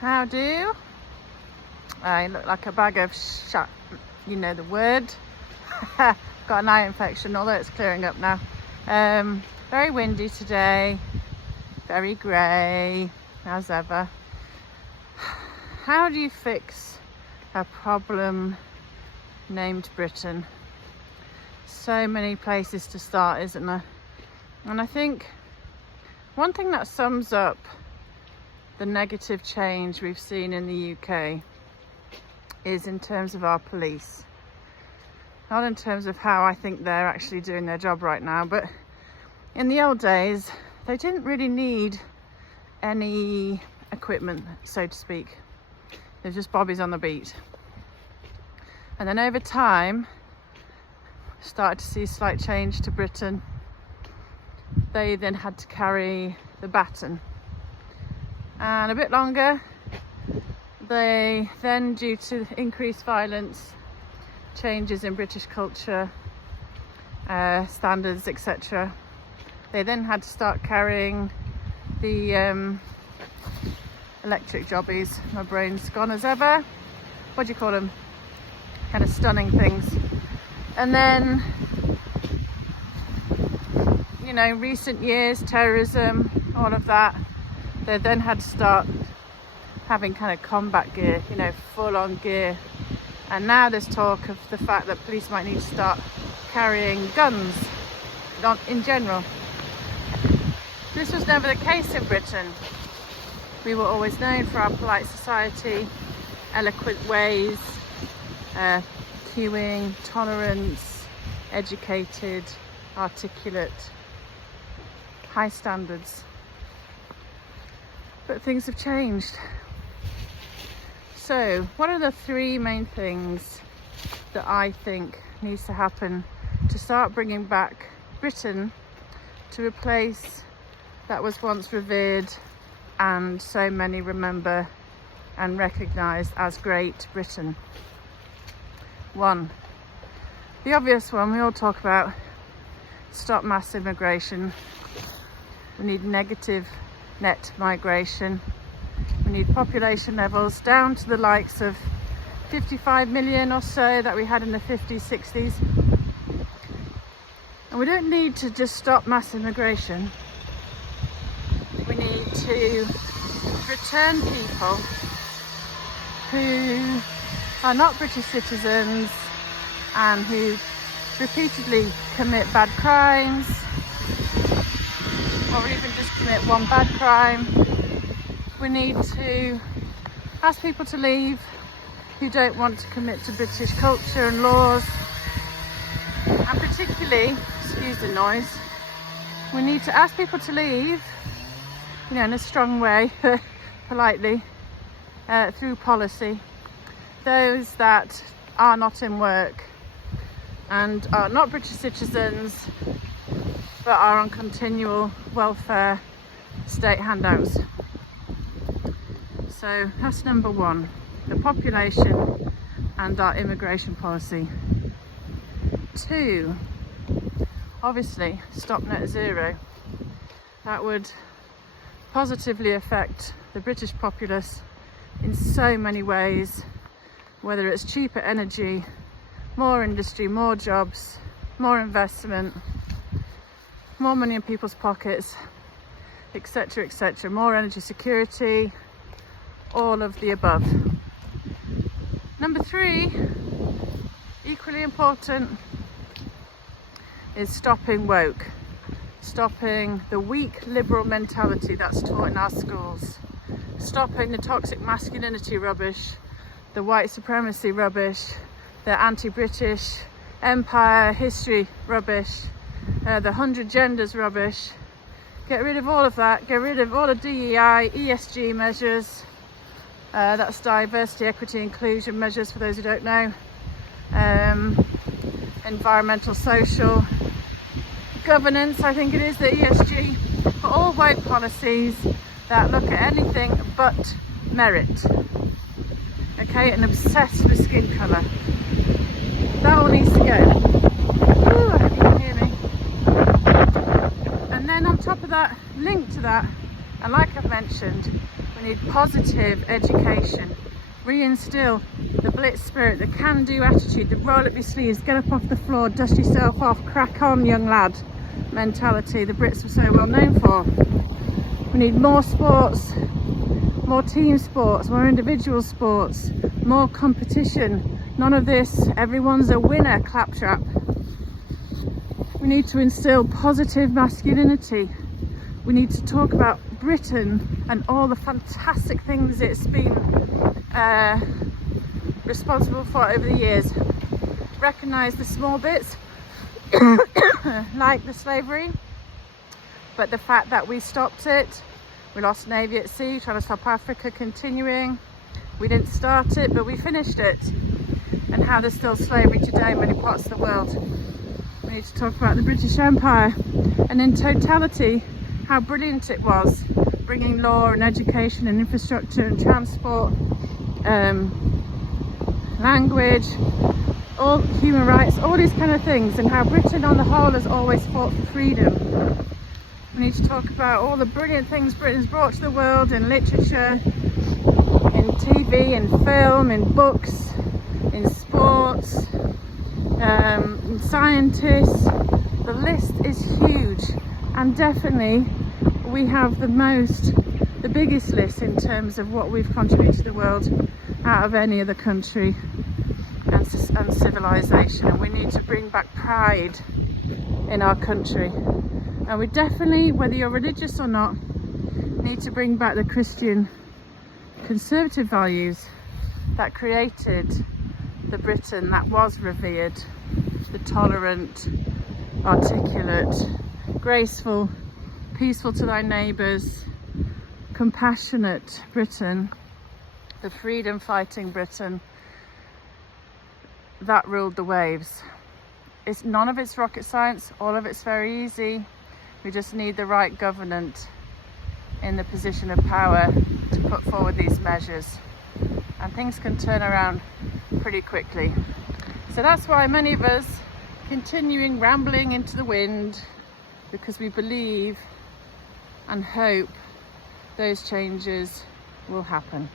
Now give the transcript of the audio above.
How do? I look like a bag of shut, you know the word. Got an eye infection, although it's clearing up now. Very windy today, very grey, as ever. How do you fix a problem named Britain? So many places to start, isn't there? And I think one thing that sums up the negative change we've seen in the UK is in terms of our police. Not in terms of how I think they're actually doing their job right now, but in the old days, they didn't really need any equipment, so to speak. They're just bobbies on the beat. And then over time, started to see slight change to Britain. They then had to carry the baton. And a bit longer, they then, due to increased violence, changes in British culture, standards, etc., they then had to start carrying the electric jobbies. My brain's gone as ever. What do you call them? Kind of stunning things. And then, you know, recent years, terrorism, all of that, they then had to start having kind of combat gear, you know, full-on gear. And now there's talk of the fact that police might need to start carrying guns, not in general. This was never the case in Britain. We were always known for our polite society, eloquent ways, queuing, tolerance, educated, articulate, high standards. But things have changed. So, what are the three main things that I think needs to happen to start bringing back Britain to a place that was once revered and so many remember and recognise as Great Britain? One, the obvious one we all talk about: stop mass immigration. We need negative net migration. We need population levels down to the likes of 55 million or so that we had in the 50s, 60s. And we don't need to just stop mass immigration. We need to return people who are not British citizens and who repeatedly commit bad crimes, or even just commit one bad crime. We need to ask people to leave who don't want to commit to British culture and laws, and particularly, excuse the noise, we need to ask people to leave, you know, in a strong way, politely, through policy, those that are not in work and are not British citizens but are on continual welfare state handouts. So that's number one, the population and our immigration policy. Two, obviously stop Netzero. That would positively affect the British populace in so many ways, whether it's cheaper energy, more industry, more jobs, more investment, more money in people's pockets, etc., etc., more energy security, all of the above. Number three, equally important, is stopping woke, stopping the weak liberal mentality that's taught in our schools, stopping the toxic masculinity rubbish, the white supremacy rubbish, the anti-British empire history rubbish, the 100 genders rubbish. Get rid of all of that, get rid of all the DEI, ESG measures, that's diversity, equity, inclusion measures for those who don't know, environmental, social, governance, I think it is, the ESG, but all woke policies that look at anything but merit, okay, and obsessed with skin colour. That all needs to go. Ooh, I hope you can hear me. And then on top of that, linked to that, and like I've mentioned, We need positive education. Reinstill the blitz spirit, the can-do attitude, the roll up your sleeves, get up off the floor, dust yourself off, crack on young lad mentality the Brits were so well known for. We need more sports, more team sports, more individual sports, more competition. None of this everyone's a winner claptrap. We need to instill positive masculinity. We need to talk about Britain and all the fantastic things it's been responsible for over the years. Recognise the small bits like the slavery, but the fact that we stopped it, we lost Navy at sea trying to stop Africa continuing. We didn't start it, but we finished it, and how there's still slavery today in many parts of the world. We need to talk about the British Empire, and in totality how brilliant it was, bringing law and education and infrastructure and transport, language, all human rights, all these kind of things, and how Britain on the whole has always fought for freedom. We need to talk about all the brilliant things Britain's brought to the world in literature, in TV, in film, in books, in sports, in scientists. The list is huge, and definitely we have the biggest list in terms of what we've contributed to the world out of any other country and civilization, and we need to bring back pride in our country. And we definitely, whether you're religious or not, need to bring back the Christian conservative values that created the Britain that was revered, the tolerant, articulate, graceful, peaceful to thy neighbours, compassionate Britain, the freedom fighting Britain that ruled the waves. It's none of it's rocket science, all of it's very easy. We just need the right government in the position of power to put forward these measures, and things can turn around pretty quickly. So that's why many of us continuing rambling into the wind, because we believe and hope those changes will happen.